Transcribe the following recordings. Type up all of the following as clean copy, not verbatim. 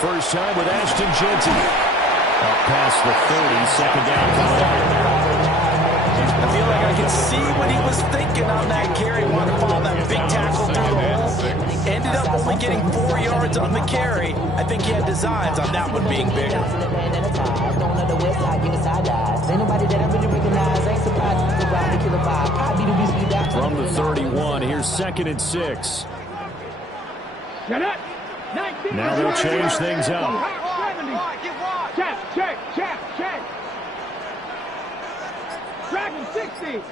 first time with Ashton Jeanty. Up past the 30, second down, Colorado. I feel like I can see what he was thinking on that carry. Wanted to follow that big tackle through the hole. Ended up only getting 4 yards on the carry. I think he had designs on that one being bigger. From the 31, here's 2nd and 6. Now they'll change things up. Check. Dragon 60.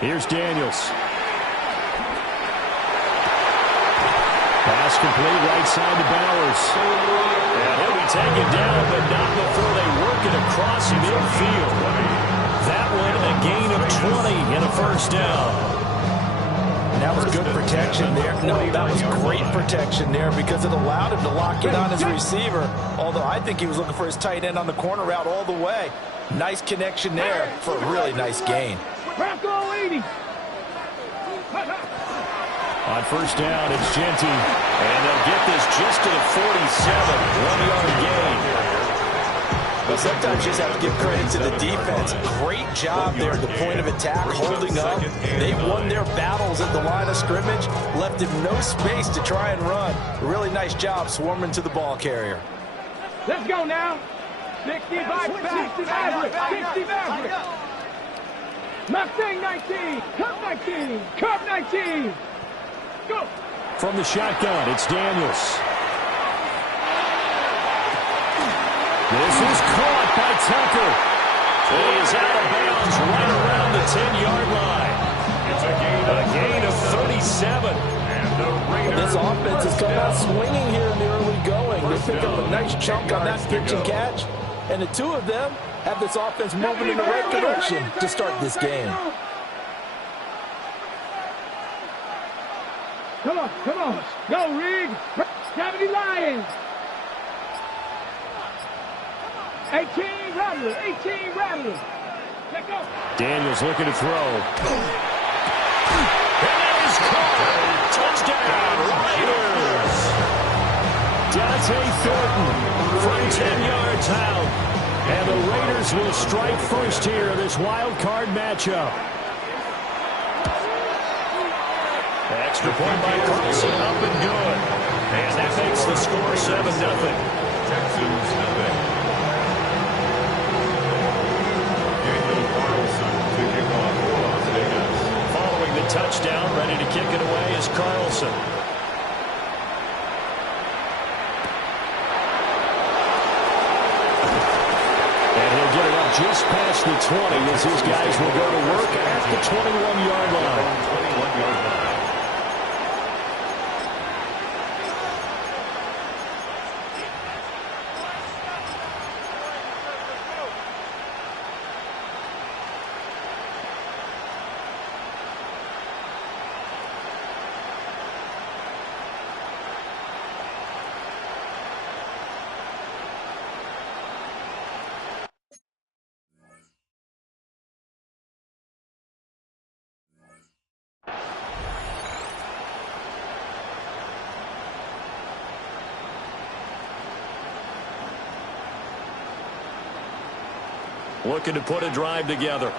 Here's Daniels. Pass complete right side to Bowers. And he'll be taken down, but not before they work it across midfield. That one a gain of 20 and a first down. That was good protection there. No, that was great protection there because it allowed him to lock in on his receiver. Although I think he was looking for his tight end on the corner route all the way. Nice connection there for a really nice gain. On first down, it's Jeanty. And they'll get this just to the 47. 1-yard gain. But sometimes you just have to give credit to the defense. Great job there at the point of attack, holding up. They won their battles at the line of scrimmage, left him no space to try and run. Really nice job swarming to the ball carrier. Let's go now. 65 Maverick. Mustang 19. Cup 19. Go. From the shotgun, it's Daniels. This is caught by Tucker. He is out of bounds right around the 10-yard line. It's a gain of 37. And the Raiders. This offense has come out swinging here in the early going. They pick up a nice chunk on that pitch and catch. And the two of them have this offense moving in the right direction to start this game. Come on. Go, Rig. 70 Lions. 18 Rattlers. Let go. Daniels looking to throw. And that is caught. Touchdown, Raiders. Dante Thornton from 10 yards out. And the Raiders will strike first here in this wild card matchup. Extra point by Carlson, up and good. And that makes the score 7-0. Texans nothing. Following the touchdown, ready to kick it away is Carlson. And he'll get it up just past the 20 as his guys will go to work at the 21-yard line. Looking to put a drive together.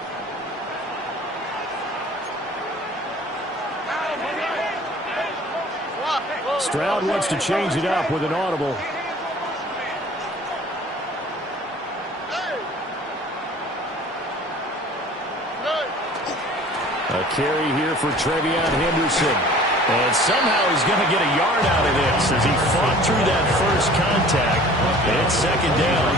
Stroud wants to change it up with an audible. A carry here for Trevion Henderson. And somehow he's going to get a yard out of this as he fought through that first contact. And it's second down.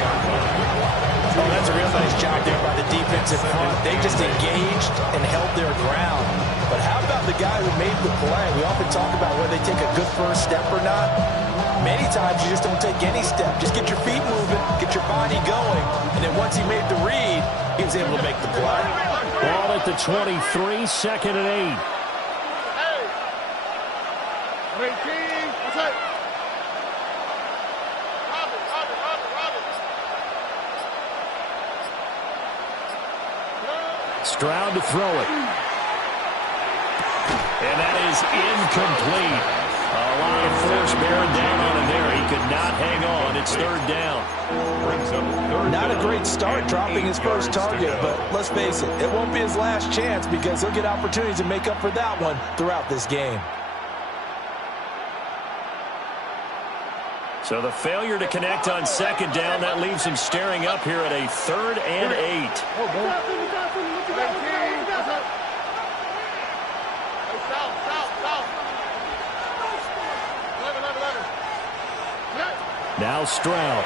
Oh, that's a real nice job there by the defensive front. They just engaged and held their ground. But how about the guy who made the play? We often talk about whether they take a good first step or not. Many times you just don't take any step. Just get your feet moving, get your body going. And then once he made the read, he was able to make the play. Ball at the 23, 2nd and 8. Stroud to throw it. And that is incomplete. A lot of force bearing down on him there. He could not hang on. It's third down. Not a great start dropping his first target, but let's face it, it won't be his last chance because he'll get opportunities to make up for that one throughout this game. So the failure to connect on second down, that leaves him staring up here at a 3rd and 8. Now Stroud.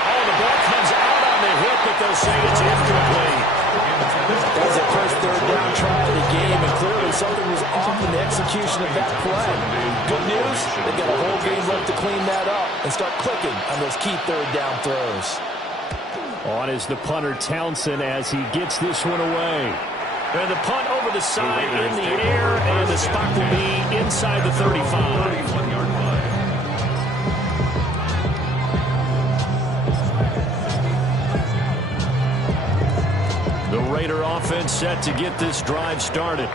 Oh, the ball comes out on the hit, but they'll say it's incomplete. That was their first third down try of the game, and clearly something was off in the execution of that play. Good news, they've got a whole game left to clean that up and start clicking on those key third down throws. On is the punter Townsend as he gets this one away. And the punt over the side in the air, and the spot will be inside the 35. The Raider offense set to get this drive started.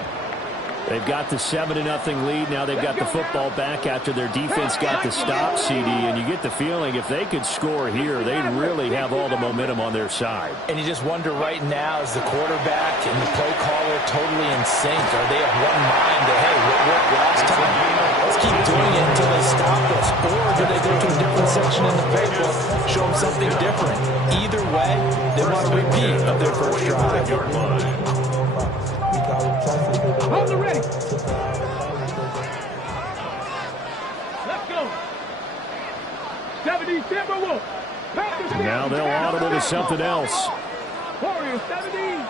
They've got the 7-0 lead. Now they've got the football back after their defense got the stop, CD. And you get the feeling if they could score here, they'd really have all the momentum on their side. And you just wonder right now, is the quarterback and the play caller totally in sync? Are they of one mind that, hey, what worked last time? Let's keep doing it until they stop us. Or do they go to a different section in the playbook, show them something different? Either way, they want a repeat of their first drive. Hold the ready. Let's go. 70 Timberwolves. Now they'll audible to something else. Warriors 70.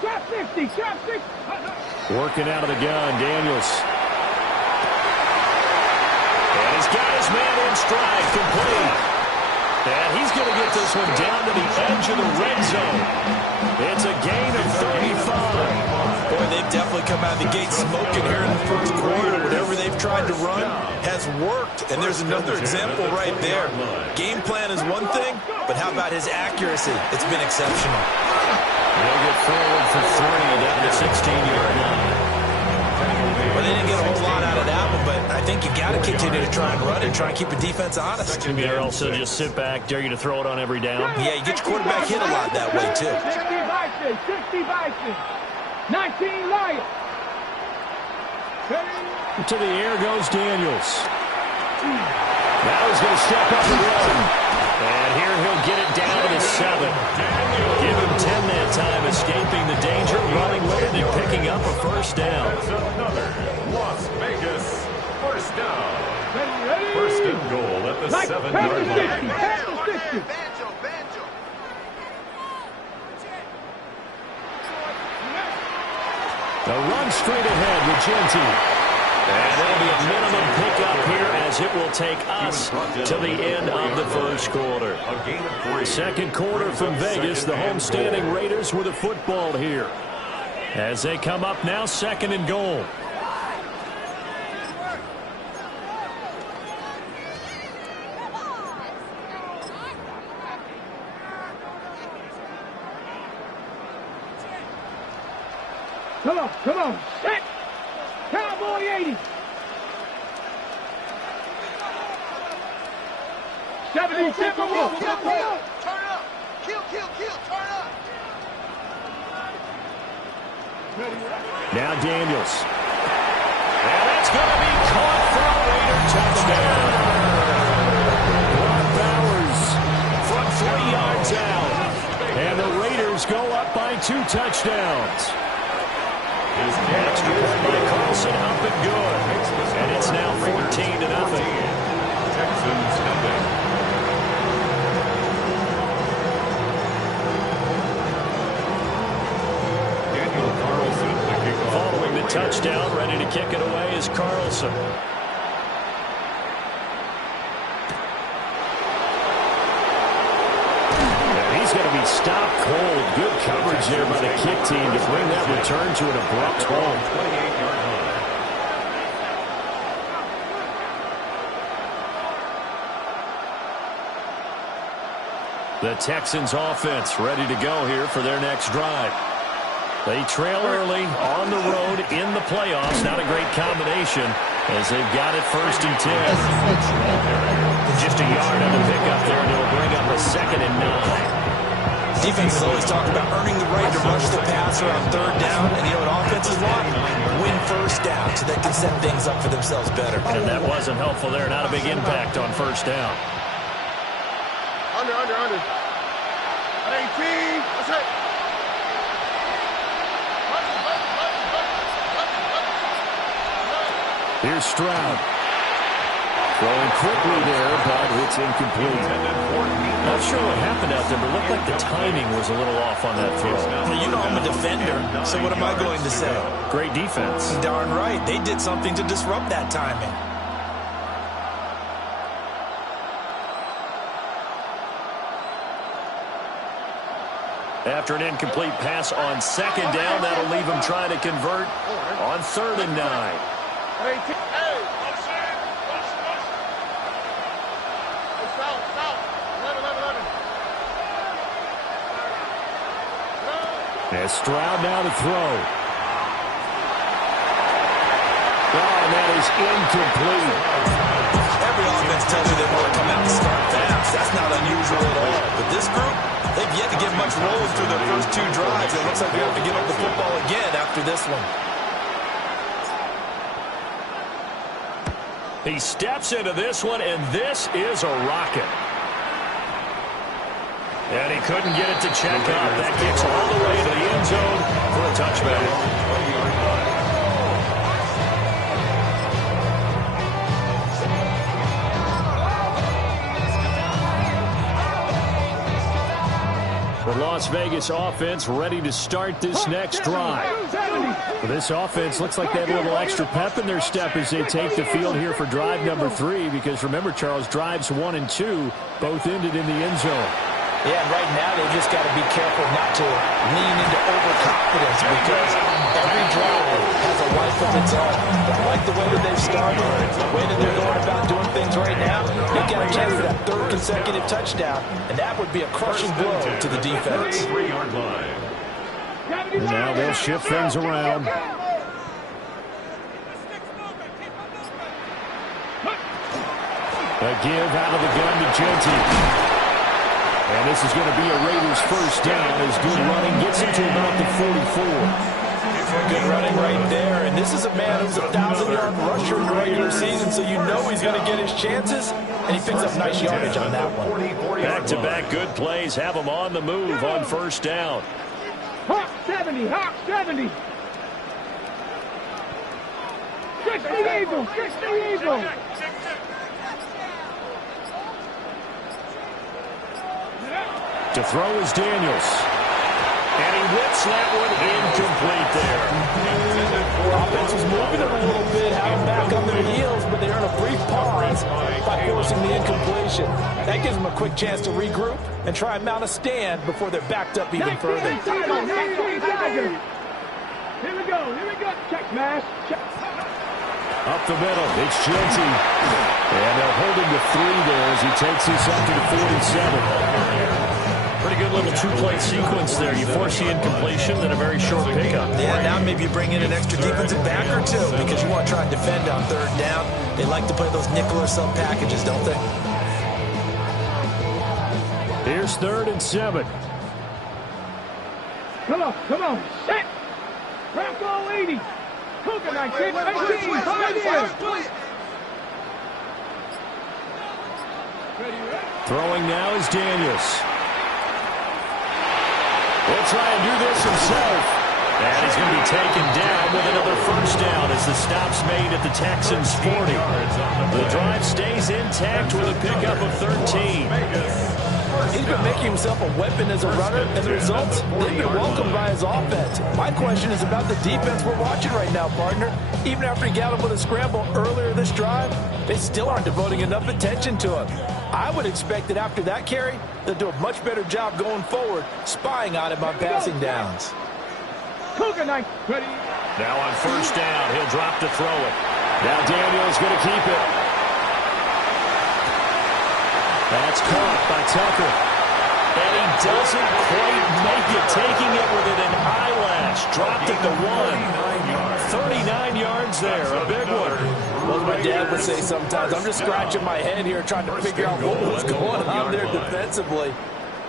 Trap 60. Trap 60. Working out of the gun, Daniels. And he's got his man in stride, complete. And he's going to get this one down to the edge of the red zone. It's a gain of 35. Boy, they've definitely come out of the gate smoking here in the first quarter. Whatever they've tried to run has worked. And there's another example right there. Game plan is one thing, but how about his accuracy? It's been exceptional. They'll get forward for 3 down to 16-yard line. Well, they didn't get a whole lot out of that one, but I think you got to continue to try and run and try and keep the defense honest. They're also just sit back, dare you to throw it on every down. Yeah, you get your quarterback hit a lot that way, too. 60 Bison. 19 Lions. To the air goes Daniels. Now he's going to step up and run. And here he'll get it down to the 7. Give him 10 that time, escaping the danger, running with it, and picking up a first down. Another Las Vegas first down. First and goal at the 7-yard line. The run straight ahead with Genty. And it'll be a minimum pickup here as it will take us to the end of the first quarter. Second quarter from Vegas, the homestanding Raiders with a football here. As they come up now, 2nd and goal. Come on. Set. Cowboy 80. 70 Timberwolves. Turn up. Kill. Turn up. Now Daniels. And that's going to be caught for a Raider touchdown. Brock Bowers from 3 yards out. And the Raiders go up by 2 touchdowns. Extra point by Carlson, up and good. And it's now 14-0. Texans nothing. Daniel Carlson, the kickoff. Following the touchdown, ready to kick it away is Carlson. He's going to be stopped cold. Good coverage there by the kick team to bring that return to an abrupt halt. 28-yard line. The Texans offense ready to go here for their next drive. They trail early on the road in the playoffs. Not a great combination as they've got it 1st and 10. Just a yard on the pickup there, and it'll bring up a 2nd and 9. Defenses always talk about earning the right to rush the passer on 3rd down, and you know what offenses want? Win 1st down so they can set things up for themselves better. And that wasn't helpful there. Not a big impact on 1st down. Under. 18. That's it. Here's Stroud. Throwing quickly there, but it's incomplete. Not sure what happened out there, but it looked like the timing was a little off on that throw. Well, you know I'm a defender, so what am I going to say? Great defense. Darn right. They did something to disrupt that timing. After an incomplete pass on 2nd down, that'll leave them trying to convert on 3rd and 9. As Stroud now to throw. Oh, and that is incomplete. Every offense tells you they want to come out and start fast. That's not unusual at all. But this group, they've yet to get much rolling through their first 2 drives. It looks like they have to give up the football again after this one. He steps into this one, and this is a rocket. And he couldn't get it to check out. That kicks all the way to the end zone for a touchback. The Las Vegas offense ready to start this next drive. This offense looks like they have a little extra pep in their step as they take the field here for drive number 3, because remember, Charles, drives 1 and 2 both ended in the end zone. Yeah, and right now they've just got to be careful not to lean into overconfidence, because every drive has a life of its own. But I like the way that they've started, the way that they're going about doing things right now. They got a chance for that 3rd consecutive touchdown, and that would be a crushing blow to the defense. And now they'll shift things around. A give out of the gun to Genty. And this is going to be a Raiders 1st down as good running gets him to about the 44. Good running right there. And this is a man who's a 1,000-yard rusher in the regular season, so you know he's going to get his chances. And he picks up nice yardage on that one. Back-to-back good plays have him on the move on 1st down. Hawk 70, Hawk 70. Fix the eagle, fix the eagle. To throw is Daniels. And he whips that one incomplete there. Offense was moving it a little bit, had them back on their heels, but they earn a brief pause by forcing the incompletion. That gives them a quick chance to regroup and try and mount a stand before they're backed up even further. Here we go. Check, smash. Check. Up the middle, it's Genty. And they'll hold him to 3 there as he takes this up to the 47. Pretty good little 2-play sequence there. You force the incompletion, then a very short pickup. Yeah, now maybe you bring in an extra defensive back or 2 because you want to try and defend on 3rd down. They like to play those nickel or sub packages, don't they? Here's 3rd and 7. Come on. Set. Rocco 80. Cougar 19. 18. Throwing now is Daniels. He'll try and do this himself. And he's going to be taken down with another 1st down as the stop's made at the Texans 40. The drive stays intact with a pickup of 13. He's been making himself a weapon as a runner, and the results, they've been welcomed by his offense. My question is about the defense we're watching right now, partner. Even after he got him with a scramble earlier this drive, they still aren't devoting enough attention to him. I would expect that after that carry, they'll do a much better job going forward, spying on him on passing downs. Cougar 9. Ready. Now on 1st down, he'll drop to throw it. Now Daniel's going to keep it. That's caught by Tucker. And he doesn't quite make it, taking it within an eyelash. Dropped it to 1. 39 yards there, a big one. Well, my dad would say sometimes, I'm just scratching my head here trying to figure out what was going on there defensively.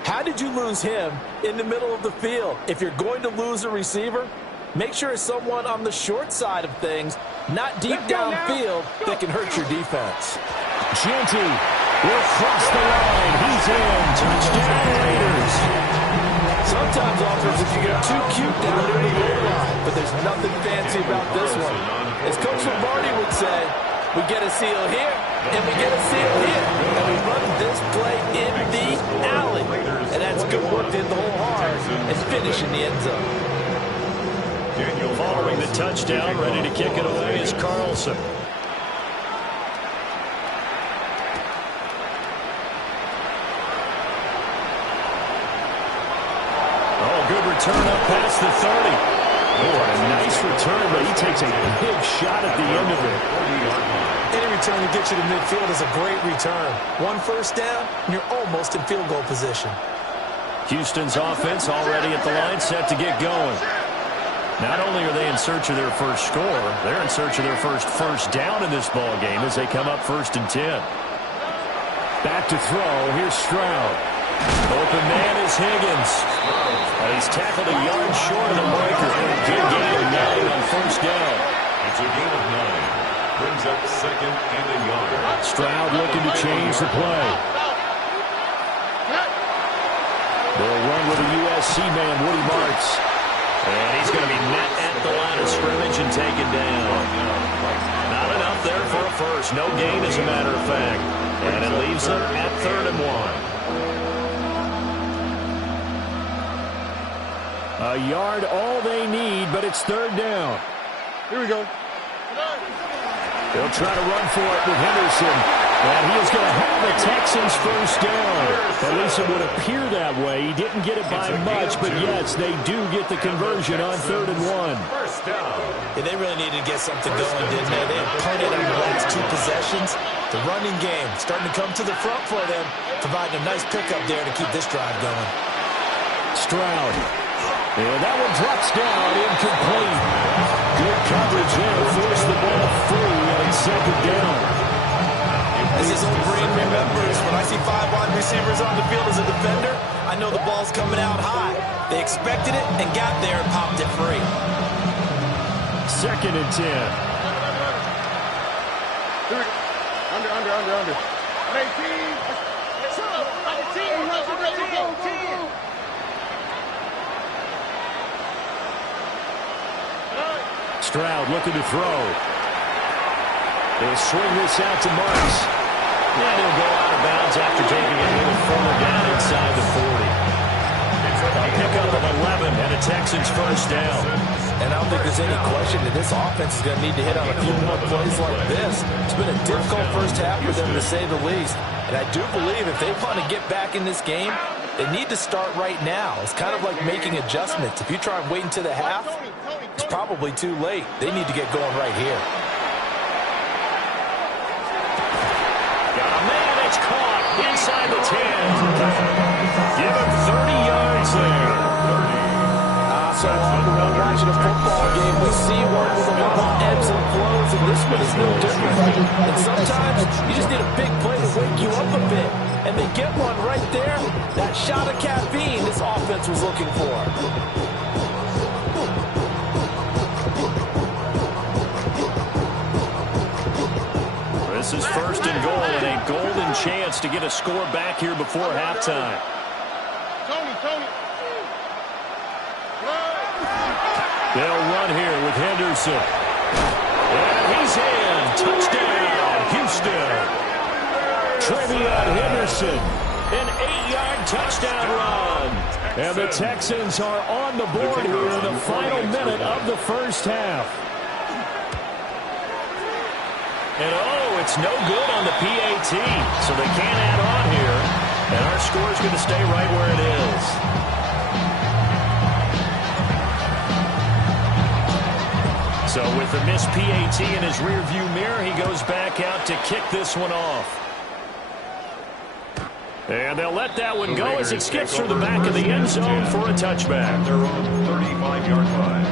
How did you lose him in the middle of the field? If you're going to lose a receiver, make sure it's someone on the short side of things, not deep downfield, that can hurt your defense. Genty will cross the line. He's in. Touchdown, Raiders. Sometimes offenses you get too cute down there in the goal line, but there's nothing fancy about this one. As Coach Lombardi would say, we get a seal here, and we get a seal here, and we run this play in the alley. And that's good work to hit the hole hard and finish in the end zone. Following the touchdown, ready to kick it away is Carlson. Oh, good return up past the 30. Oh, a nice return, but he takes a big shot at the end of it. Any return to get you to midfield is a great return. One first down, and you're almost in field goal position. Houston's offense already at the line, set to get going. Not only are they in search of their first score, they're in search of their first down in this ball game as they come up 1st and 10. Back to throw. Here's Stroud. Open man is Higgins. He's tackled a yard short of the marker. Good gain of 9 on 1st down. It's a gain of 9. Brings up 2nd and a yard. Stroud looking to change the play. They'll run with a USC man, Woody Marks. And he's going to be met at the line of scrimmage and taken down. Not enough there for a first. No gain, as a matter of fact. And it leaves them at 3rd and 1. A yard all they need, but it's 3rd down. Here we go. They'll try to run for it with Henderson. And he is going to have the Texans first down. At least it would appear that way. He didn't get it by much, but yes, they do get the conversion on 3rd and 1. First down. Yeah, they really needed to get something going, didn't they? They had punted on the last 2 possessions. The running game starting to come to the front for them, providing a nice pickup there to keep this drive going. Stroud. And that one drops down, incomplete. Good coverage there, forced the ball free, and it's 2nd down. As his old brain remembers, when I see 5 wide receivers on the field as a defender, I know the ball's coming out high. They expected it and got there and popped it free. 2nd and 10. Under. Hey, team. Stroud looking to throw. They'll swing this out to Marks. And he'll go out of bounds after taking a little further down inside the 40. A pickup of 11 and a Texans first down. And I don't think there's any question that this offense is going to need to hit on a few more plays like this. It's been a difficult first half for them, to say the least. And I do believe if they want to get back in this game, they need to start right now. It's kind of like making adjustments. If you try and wait until the half, it's probably too late. They need to get going right here. Caught inside the 10. Give him 30 yards there. So often when watching a football game, we see one with a lot of ebbs and flows, and this one is no different. And sometimes you just need a big play to wake you up a bit. And they get one right there. That shot of caffeine this offense was looking for. This is 1st and goal and a golden chance to get a score back here before halftime. Tony. They'll run here with Henderson. And he's in. Touchdown, Houston. Trevion Henderson. An 8-yard touchdown run. And the Texans are on the board here in the final minute of the first half. And it's no good on the PAT, so they can't add on here. And our score is going to stay right where it is. So with the missed PAT in his rearview mirror, he goes back out to kick this one off. And they'll let that one go as it skips through the back of the end zone for a touchback. Their own 35-yard line.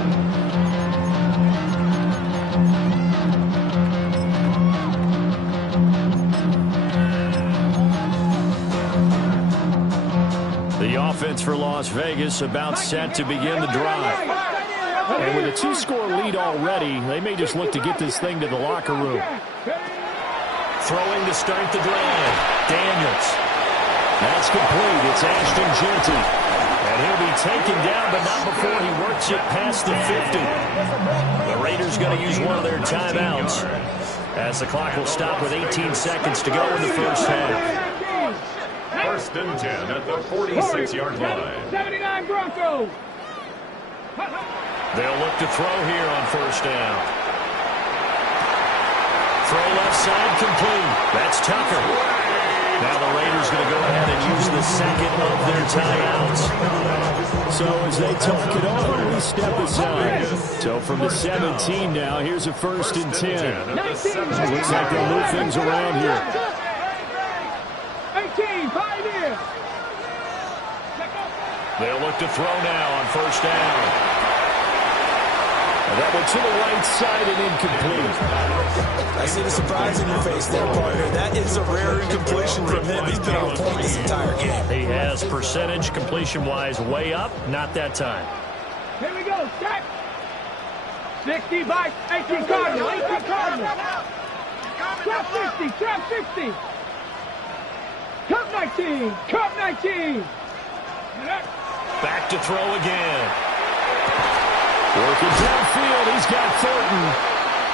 The offense for Las Vegas about set to begin the drive. And with a 2-score lead already, they may just look to get this thing to the locker room. Throwing to start the drive. Daniels. That's complete. It's Ashton Jeanty. And he'll be taken down, but not before he works it past the 50. The Raiders going to use one of their timeouts as the clock will stop with 18 seconds to go in the first half. First and 10 at the 46-yard line. 79 Broncos. They'll look to throw here on first down. Throw left side complete. That's Tucker. Now the Raiders going to go ahead and use the second of their timeouts. So as they talk it over, we step aside. So from the 17 now, here's a first and 10. Looks like they'll move things around here. 18, 5 in. They'll look to throw now on first down. And that one to the right side and incomplete. I see the surprise in your face there, partner. That is a rare incompletion from him. He's been on point this entire game. He has percentage completion-wise way up. Not that time. Here we go. Set. 60 by 18 Cardinal. 18 Cardinal. Trap 60. Trap 60. Cup 19. Cup 19. Back to throw again. Working downfield, he's got Thornton.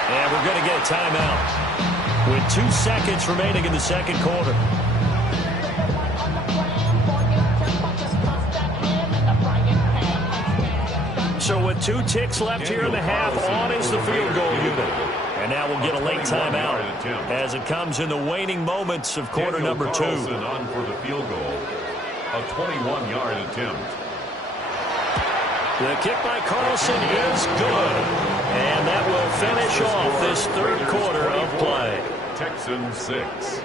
And we're going to get a timeout with 2 seconds remaining in the second quarter. So with 2 ticks left here in the half, on is the field goal unit. And now we'll get a late timeout as it comes in the waning moments of quarter number 2. On for the field goal. A 21-yard attempt. The kick by Carlson is good. And that will finish off this third quarter of play. Texans 6.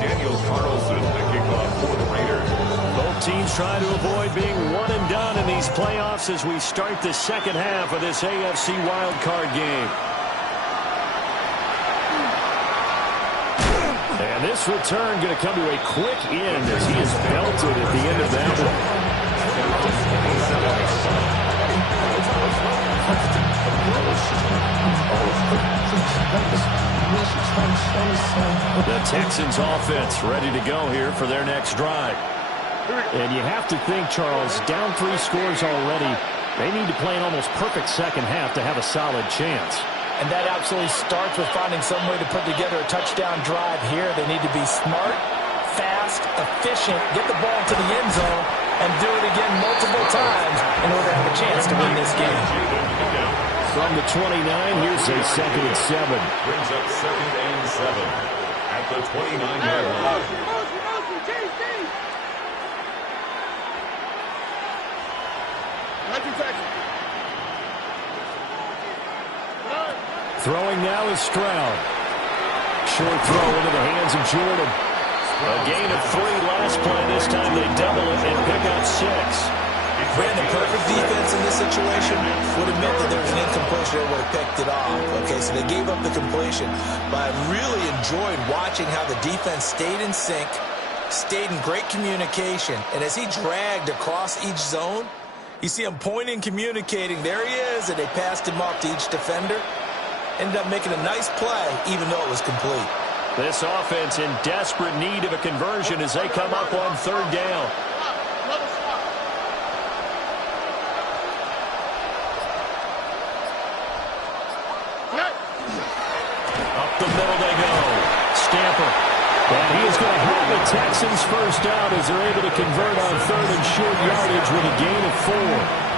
Daniel Carlson, the kickoff for the Raiders. Both teams trying to avoid being one and done in these playoffs as we start the second half of this AFC wildcard game. And this return going to come to a quick end as he is belted at the end of that one. The Texans offense ready to go here for their next drive. And you have to think, Charles, down 3 scores already. They need to play an almost perfect second half to have a solid chance. And that absolutely starts with finding some way to put together a touchdown drive here. They need to be smart, fast, efficient, get the ball to the end zone, and do it again multiple times in order to have a chance to win this game. From the 29, here's a second and 7. Brings up second and 7 at the 29-yard line. Throwing now is Stroud. Short throw into the hands of Jordan. A gain of 3 last play. This time they double it and pick up 6. Brandon, perfect defense in this situation would have meant that there was an incompletion that would have picked it off. Okay, so they gave up the completion. But I really enjoyed watching how the defense stayed in sync, stayed in great communication. And as he dragged across each zone, you see him pointing, communicating. There he is, and they passed him off to each defender. Ended up making a nice play, even though it was complete. This offense in desperate need of a conversion as they come up on third down. Up the middle they go. Stamper. And he is going to have the Texans first down as they're able to convert on third and short yardage with a gain of 4.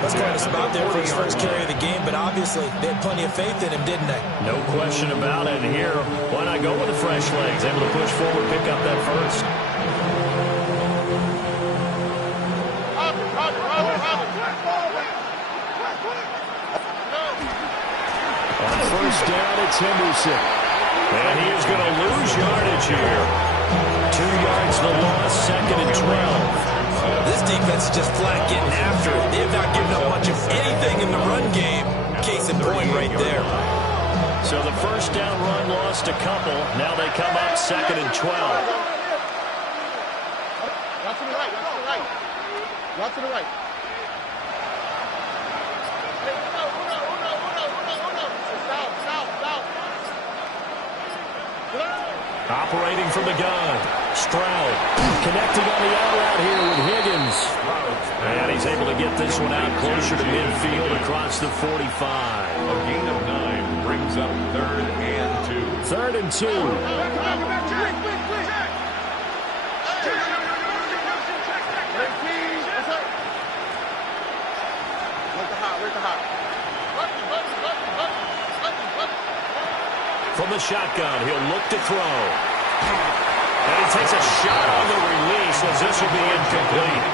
Let's call this about there for his first carry of the game, but obviously they had plenty of faith in him, didn't they? No question about it. And here, why not go with the fresh legs? Able to push forward, pick up that first. On first down, it's Henderson. And he is going to lose yardage here. 2 yards the loss, second and 12. This defense is just flat getting after it. They have not given up much of anything in the run game. Case in point right there. So the first down run lost a couple. Now they come up second and 12. Route to the right, route to the right. Route to the right. Operating from the gun. Stroud connecting on the out route here with Higgins. And he's able to get this one out closer to midfield across the 45. A gain of 9 brings up 3rd and 2. 3rd and 2. From the shotgun, he'll look to throw. And he takes a shot on the release as this will be incomplete.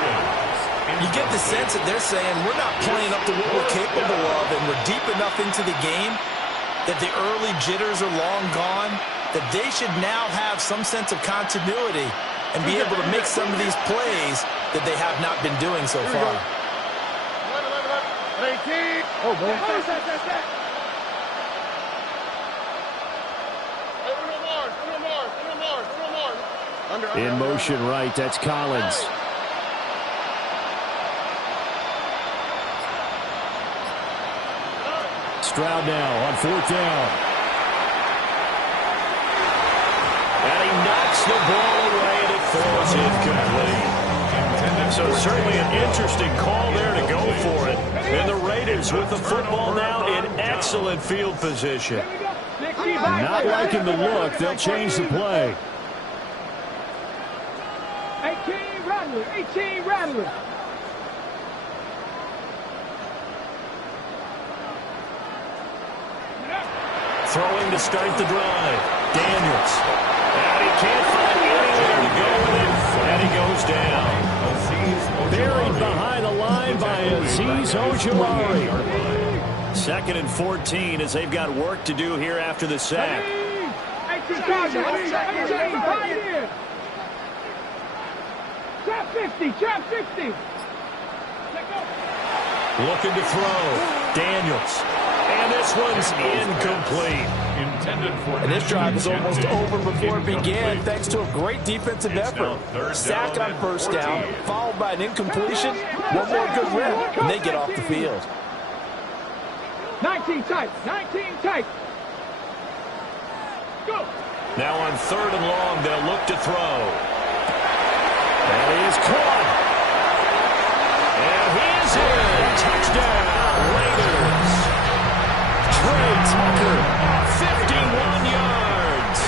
You get the sense that they're saying we're not playing up to what we're capable of, and we're deep enough into the game that the early jitters are long gone, that they should now have some sense of continuity and be able to make some of these plays that they have not been doing so far. 18. Oh, boy. In motion right, that's Collins. Stroud now on 4th down. And he knocks the ball away and it falls incomplete. So certainly an interesting call there to go for it. And the Raiders with the football now in excellent field position. Not liking the look, they'll change the play. 18 Rattler. Throwing to start the drive. Daniels. And he can't find anywhere to go with it. And he goes down. Buried behind the line by Azeez Ojulari. 2nd and 14 as they've got work to do here after the sack. 18 Trap 50. Looking to throw. Daniels. And this one's incomplete. And this drive is almost over before it began thanks to a great defensive effort. Sack on first down, followed by an incompletion. One more good rip, and they get off the field. 19 tight. Go. Now on 3rd and long, they'll look to throw. And he is caught. And he is in. Touchdown, Raiders. Trey Tucker, 51 yards.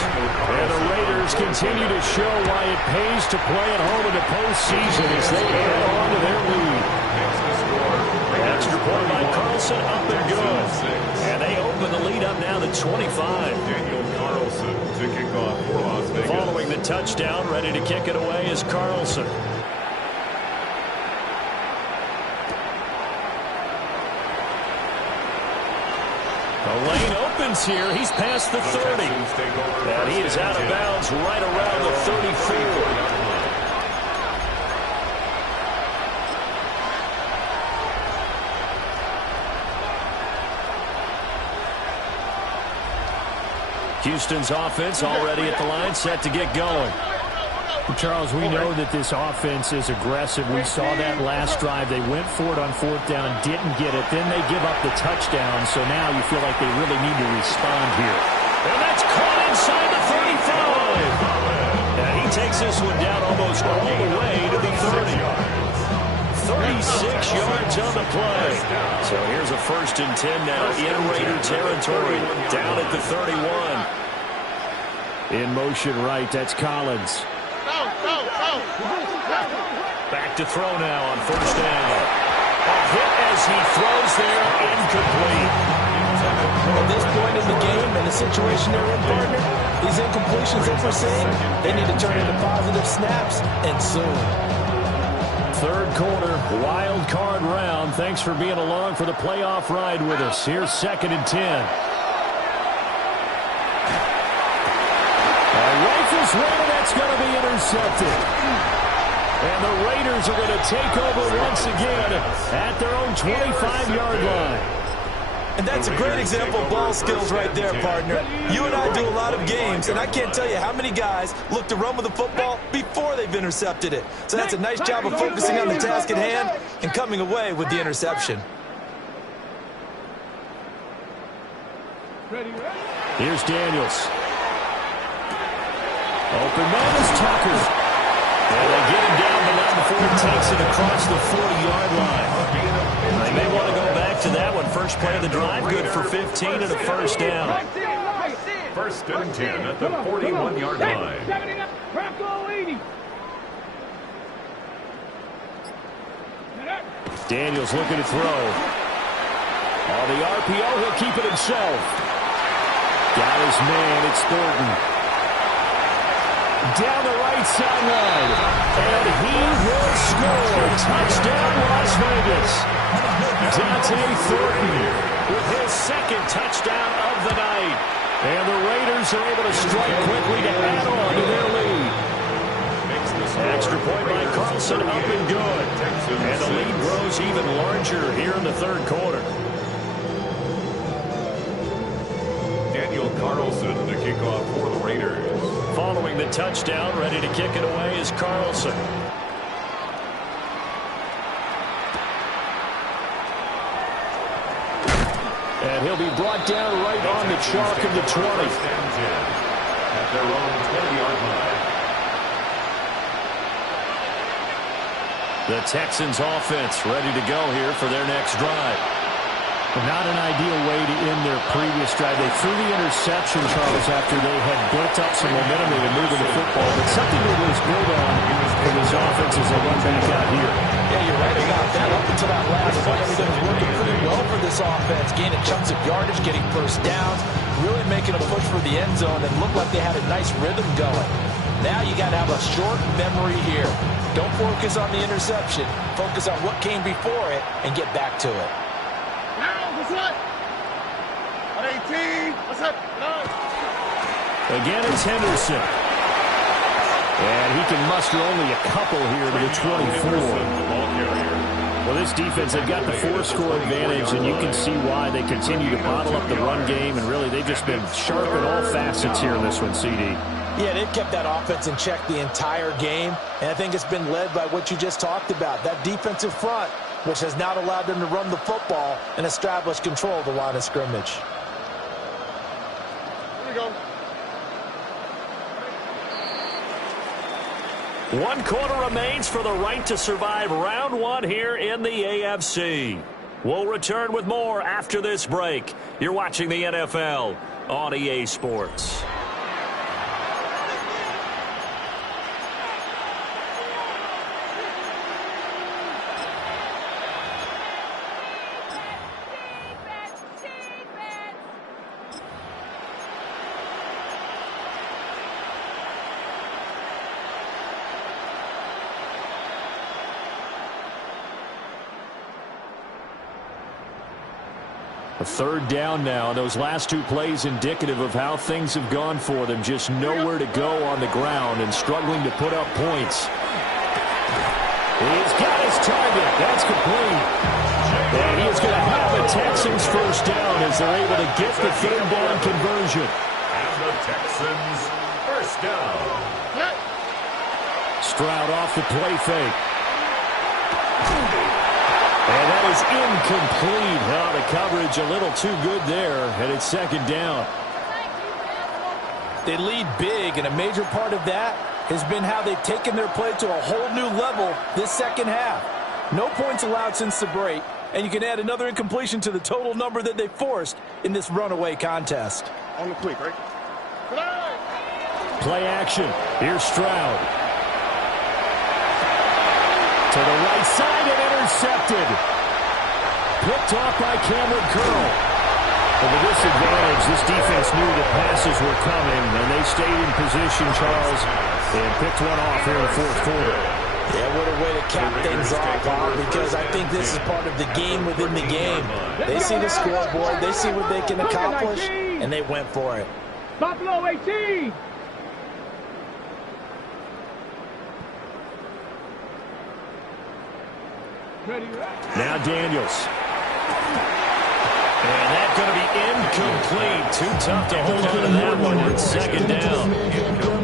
And the Raiders continue to show why it pays to play at home in the postseason as they add on to their lead. Extra point by Carlson, up and good. And they open the lead up now to 25. Daniel Carlson to kick off for Las Vegas. Following the touchdown, ready to kick it away is Carlson. The lane opens here. He's past the 30. And he is out of bounds right around the 34. Houston's offense already at the line, set to get going. Charles, we know that this offense is aggressive. We saw that last drive. They went for it on 4th down, didn't get it. Then they give up the touchdown, so now you feel like they really need to respond here. And that's caught inside the 35. And he takes this one down almost all the way to the 30. 36 yards on the play. So here's a 1st and 10 now in Raider territory, down at the 31. In motion right, that's Collins. Back to throw now on 1st down. A hit as he throws there, incomplete. At this point in the game and the situation they're in, partner, these incompletions that we're seeing, they need to turn into positive snaps, and soon. 3rd quarter, wild card round. Thanks for being along for the playoff ride with us. Here's 2nd and 10. fires one, and that's going to be intercepted. And the Raiders are going to take over once again at their own 25-yard line. And that's a great example of ball skills right there, partner. You and I do a lot of games, and I can't tell you how many guys look to run with the football before they've intercepted it. So that's a nice job of focusing on the task at hand and coming away with the interception. Here's Daniels. Open man is Tucker. And they get him down the line before he takes it across the 40-yard line. They may want to go back to that one. First play of the drive, good for 15 and a first down. First and 10 at the 41-yard line. Daniels looking to throw. On the RPO, he'll keep it himself. Got his man, it's Thornton. Down the right sideline. And he will score. Touchdown, Las Vegas. Dante Thornton with his second touchdown of the night. And the Raiders are able to strike quickly to add on to their lead. Extra point by Carlson, up and good. And the lead grows even larger here in the third quarter. Daniel Carlson to kick off for the Raiders. Following the touchdown, ready to kick it away is Carlson. And he'll be brought down right on the chalk of the 20. At their own 20-yard line. The Texans offense ready to go here for their next drive. Not an ideal way to end their previous drive. They threw the interception, Charles, after they had built up some momentum. They were moving the football, but something that was built on for this offense as they run back out here. Yeah, you're right about that. Up until that last play, everything was working pretty well for this offense. Gaining chunks of yardage, getting first downs, really making a push for the end zone, and looked like they had a nice rhythm going. Now you got to have a short memory here. Don't focus on the interception. Focus on what came before it and get back to it. Again, it's Henderson. And he can muster only a couple here to the 24. Well, this defense, they've got the 4-score advantage, and you can see why they continue to bottle up the run game, and really they've just been sharp in all facets here in this one, CD. Yeah, they've kept that offense in check the entire game, and I think it's been led by what you just talked about, that defensive front, which has not allowed them to run the football and establish control of the line of scrimmage. Here we go. 1 quarter remains for the right to survive round 1 here in the AFC. We'll return with more after this break. You're watching the NFL on EA Sports. A third down now. Those last 2 plays indicative of how things have gone for them. Just nowhere to go on the ground and struggling to put up points. He's got his target. That's complete. And he is going to have a Texans first down as they're able to get the third down conversion. And the Texans first down. Stroud off the play fake. And that is incomplete. Now the coverage a little too good there, and it's second down. They lead big, and a major part of that has been how they've taken their play to a whole new level this second half. No points allowed since the break, and you can add another incompletion to the total number that they forced in this runaway contest. On the quick, right? Play action. Here's Stroud. To the right side and intercepted. Picked off by Cameron Curl. With a disadvantage, this defense knew that passes were coming, and they stayed in position, Charles, and picked one off here in the fourth quarter. Yeah, what a way to cap things off, Bob, because I think this is part of the game within the game. They see the scoreboard, they see what they can accomplish, and they went for it. Buffalo 18. Now Daniels. And that's going to be incomplete. Too tough to hold on to that one. It's second down.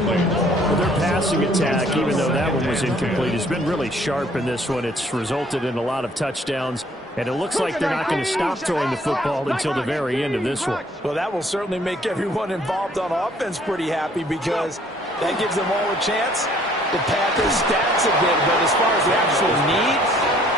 Well, their passing attack, even though that one was incomplete, has been really sharp in this one. It's resulted in a lot of touchdowns. And it looks like they're not going to stop throwing the football until the very end of this one. Well, that will certainly make everyone involved on offense pretty happy because that gives them all a chance to pad their stats a bit. But as far as the actual need,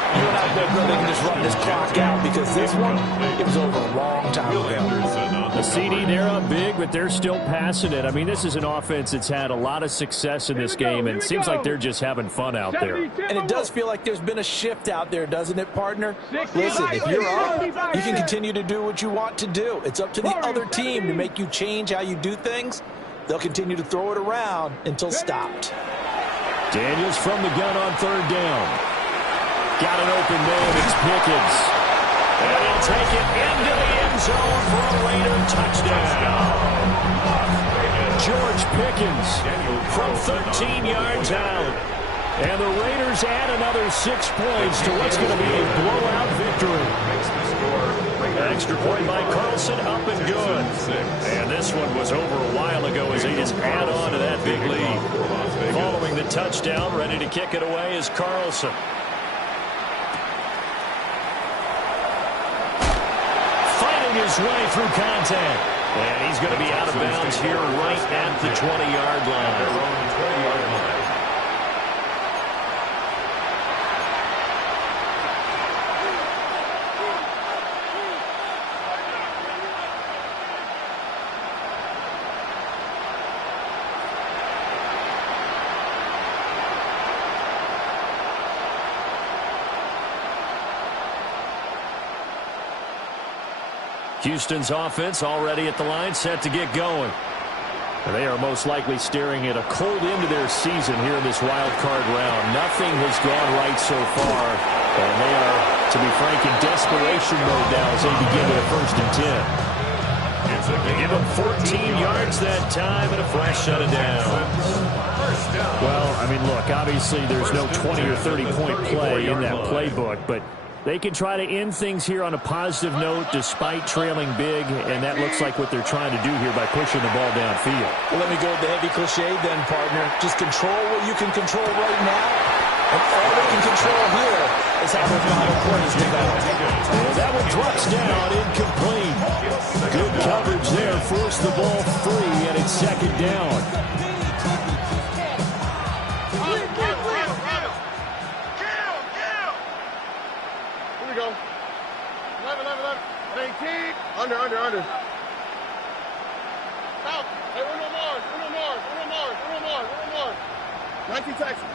you and I both know they can just run this clock out because this one, it was over a long time ago. The CD, they're up big, but they're still passing it. I mean, this is an offense that's had a lot of success in this game, and it seems like they're just having fun out there. And it does feel like there's been a shift out there, doesn't it, partner? Listen, if you're up, you can continue to do what you want to do. It's up to the other team to make you change how you do things. They'll continue to throw it around until stopped. Daniels from the gun on third down. Got an open man. It's Pickens. And he'll take it into the end zone for a Raider touchdown. George Pickens from 13 yards out. And the Raiders add another 6 points to what's going to be a blowout victory. Extra point by Carlson, up and good. And this one was over a while ago as they just add on to that big lead. Following the touchdown, ready to kick it away is Carlson. His way through contact. And he's going to be out of bounds here right at the 20-yard line. Houston's offense already at the line, set to get going. They are most likely staring at a cold end to their season here in this wild card round. Nothing has gone right so far, and they are, to be frank, in desperation mode now as they begin with a 1st and 10. They give them 14 yards that time and a fresh set of downs. Well, I mean, look, obviously there's no 20 or 30-point play in that playbook, but they can try to end things here on a positive note despite trailing big, and that looks like what they're trying to do here by pushing the ball downfield. Well, let me go with the heavy cliche then, partner. Just control what you can control right now, and all they can control here is how their final plays develop. Well, that one drops down, incomplete. Good coverage there, forced the ball free, and it's second down. Under. Out. Hey, Uno more. 19 Texas.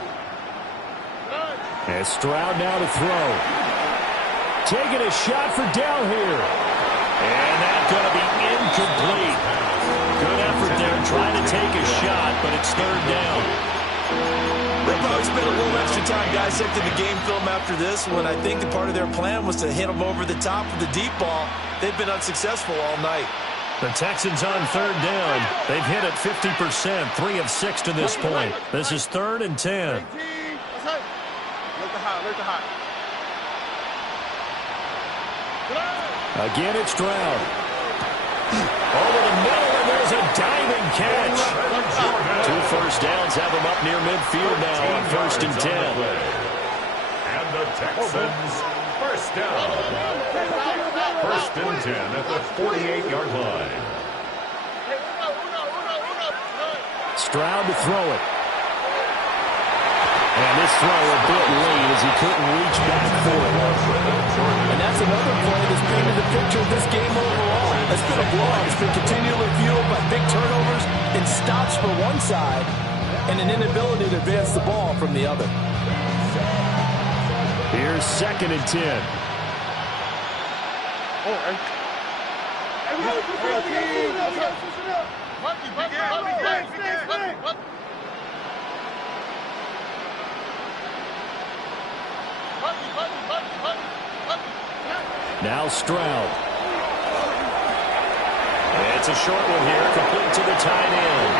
And Stroud now to throw. Taking a shot for Dell here. And that's going to be incomplete. Good effort there trying to take a shot, but it's third down. They'll probably spend a little extra time dissecting the game film after this one. I think the part of their plan was to hit them over the top with the deep ball. They've been unsuccessful all night. The Texans on third down. They've hit it 50%, 3 of 6 to this point. This is 3rd and 10. Look the high. Again, it's Stroud. Over the middle, and there's a diving catch. 2 first downs have them up near midfield now on 1st and 10. And the Texans, first down. 1st and 10 at the 48-yard line. Stroud to throw it. And this throw a bit late as he couldn't reach back for it. And that's another play that's painted the picture of this game overall. It's been a blowout. It's been continually fueled by big turnovers and stops for one side and an inability to advance the ball from the other. Here's 2nd and 10. Now Stroud. It's a short one here, complete to the tight end.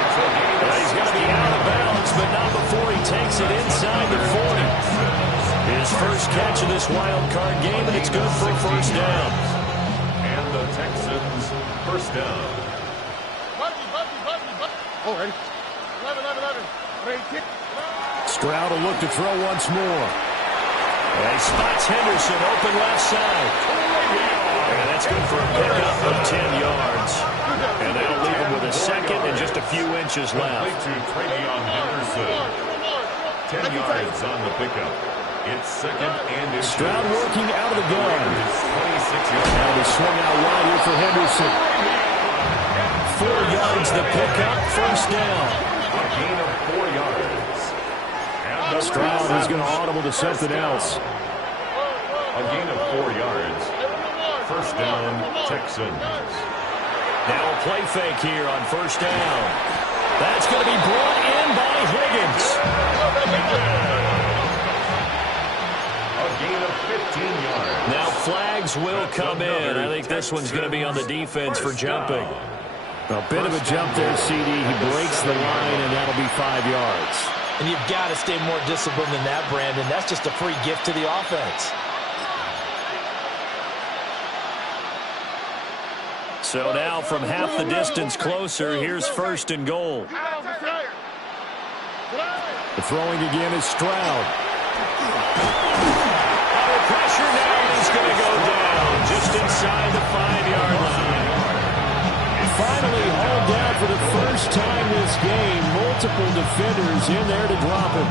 He's going to be out of bounds, but not before he takes it inside the 40. His first catch of this wild card game, and it's good for a first down. And the Texans first down. Oh, ready? 11. Ready, kick. Stroud will look to throw once more. And he spots Henderson open left side. And that's good for a pickup of 10 yards. And that'll leave him with a second and just a few inches left. To Travion Henderson. 10 yards on the pickup. It's second and it's Stroud working out of the gun. 26 yards. Now the swing out wide here for Henderson. 4 yards the pickup, first down. A gain of 4 yards. And Stroud is going to audible to something else. a gain of 4 yards. First down, Texans. Now a play fake here on first down. That's going to be brought in by Higgins. A gain of 15 yards. Now flags will come in. I think this one's going to be on the defense for jumping. A bit of a jump there, CD. He breaks the line, and that'll be 5 yards. And you've got to stay more disciplined than that, Brandon. That's just a free gift to the offense. So now from half the distance closer, here's first and goal. The throwing again is Stroud. Under pressure now, he's going to go down just inside the 5-yard line. Finally hauled down for the first time this game. Multiple defenders in there to drop him.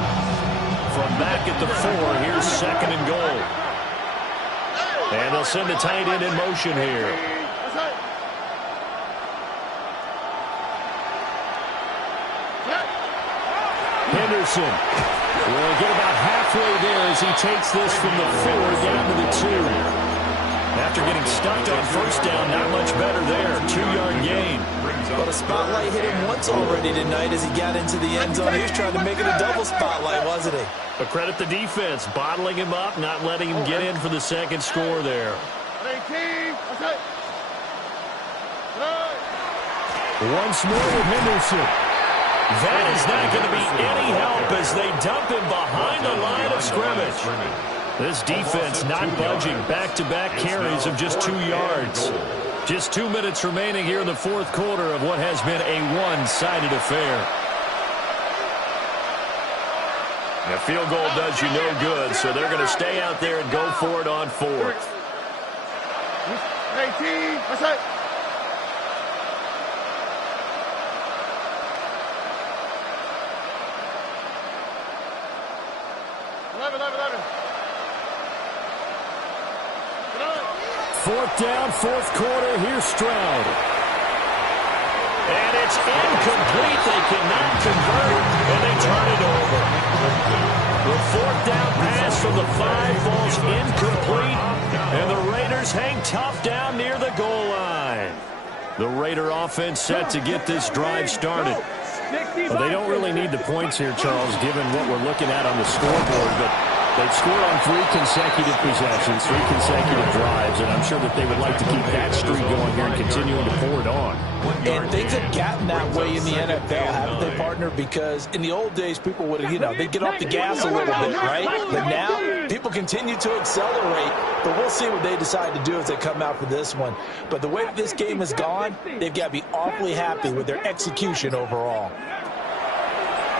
From back at the 4, here's second and goal. And they'll send the tight end in motion here. Henderson will get about halfway there as he takes this from the 4 down to the 2. After getting stuffed on first down, not much better there. 2-yard gain. But a spotlight hit him once already tonight as he got into the end zone. He was trying to make it a double spotlight, wasn't he? But credit the defense, bottling him up, not letting him get in for the second score there. Once more with Henderson. That is not going to be any help as they dump him behind the line of scrimmage. This defense not budging. Back-to-back carries of just 2 yards. Just 2 minutes remaining here in the fourth quarter of what has been a one-sided affair. A field goal does you no good, so they're going to stay out there and go for it on fourth. 18, that's it. Fourth down, fourth quarter. Here's Stroud. And it's incomplete. They cannot convert, and they turn it over. The fourth down pass from the 5 falls incomplete, and the Raiders hang tough down near the goal line. The Raider offense set to get this drive started. Well, they don't really need the points here, Charles, given what we're looking at on the scoreboard, but they've scored on 3 consecutive possessions, 3 consecutive drives, and I'm sure that they would like to keep that streak going here and continuing to pour it on. And things have gotten that way in the NFL, haven't they, partner? Because in the old days, people would, they'd get off the gas a little bit, right? But now, people continue to accelerate, but we'll see what they decide to do as they come out for this one. But the way this game has gone, they've got to be awfully happy with their execution overall.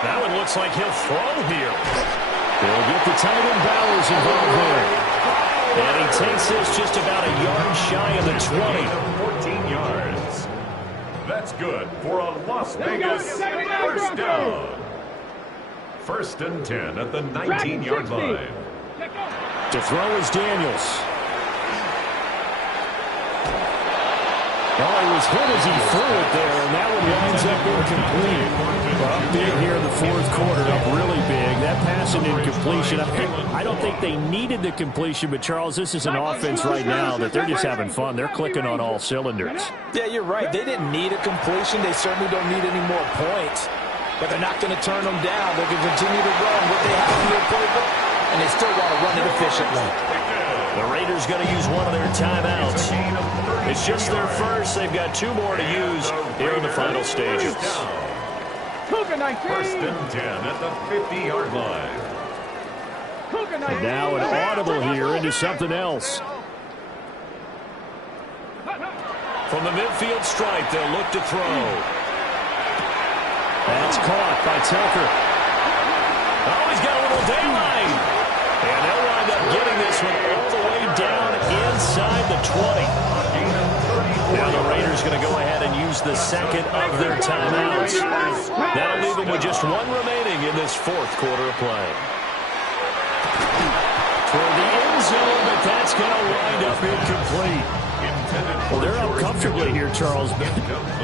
That one looks like he'll throw here. They'll get the tight end Bowers involved there. And he takes this just about a yard shy of the 20. 14 yards. That's good for a Las Vegas first down. First and 10 at the 19-yard line. To throw is Daniels. Oh, he was hit as he threw it there, and that one winds up incomplete. Up big here in the fourth quarter, up really big. That pass and incompletion. I don't think they needed the completion, but, Charles, this is an offense right now that they're just having fun. They're clicking on all cylinders. Yeah, you're right. They didn't need a completion. They certainly don't need any more points. But they're not going to turn them down. They can continue to run what they have in their playbook, and they still want to run it efficiently. The Raiders going to use one of their timeouts. It's just their first. They've got 2 more to use here in the final stages. First and 10 at the 50-yard line. And now an audible here into something else. From the midfield stripe, they'll look to throw. That's caught by Tucker. Oh, he's got a little daylight. And they'll wind up getting this one all the way down inside the 20. Now the Raiders going to go ahead and use the second of their timeouts. That'll leave them with just one remaining in this fourth quarter of play. Toward the end zone, but that's going to wind up incomplete. Well, they're up comfortably here, Charles.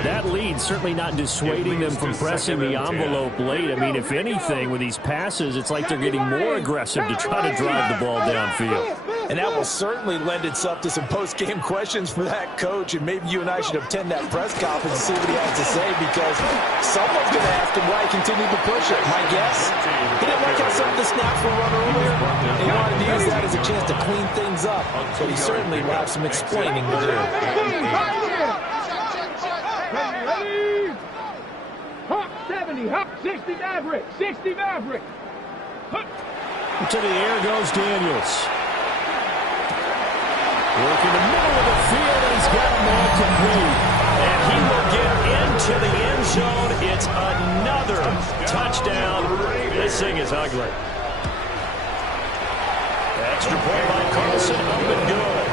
That lead certainly not dissuading them from pressing the envelope late. I mean, if anything, with these passes, it's like they're getting more aggressive to try to drive the ball downfield. And that will certainly lend itself to some post-game questions for that coach, and maybe you and I should attend that press conference and see what he has to say, because someone's going to ask him why he continued to push it. My guess, he didn't like how some of the snaps were run earlier. He wanted to use that as a chance to clean things up, but he certainly will have some explaining to do. Hop 70, hop 60 Maverick, 60 Maverick. To the air goes Daniels. Work in the middle of the field, and he's got a man complete. And he will get into the end zone. It's another touchdown. This thing is ugly. Extra point by Carlson, up and good.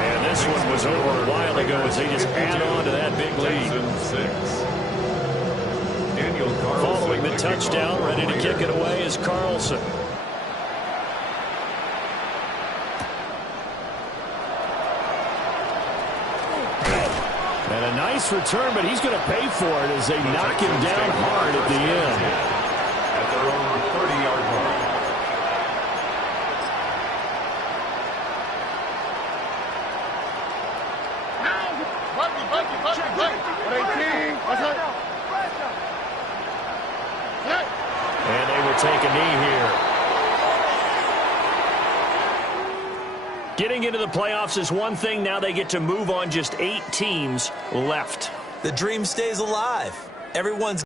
And this one was over a while ago as they just add on to that big lead. Following the touchdown, ready to kick it away is Carlson. And a nice return, but he's going to pay for it as they knock him down hard at the end. At their own 30-yard line. And they will take a knee here. Getting into the playoffs is one thing. Now they get to move on. Just 8 teams left. The dream stays alive. Everyone's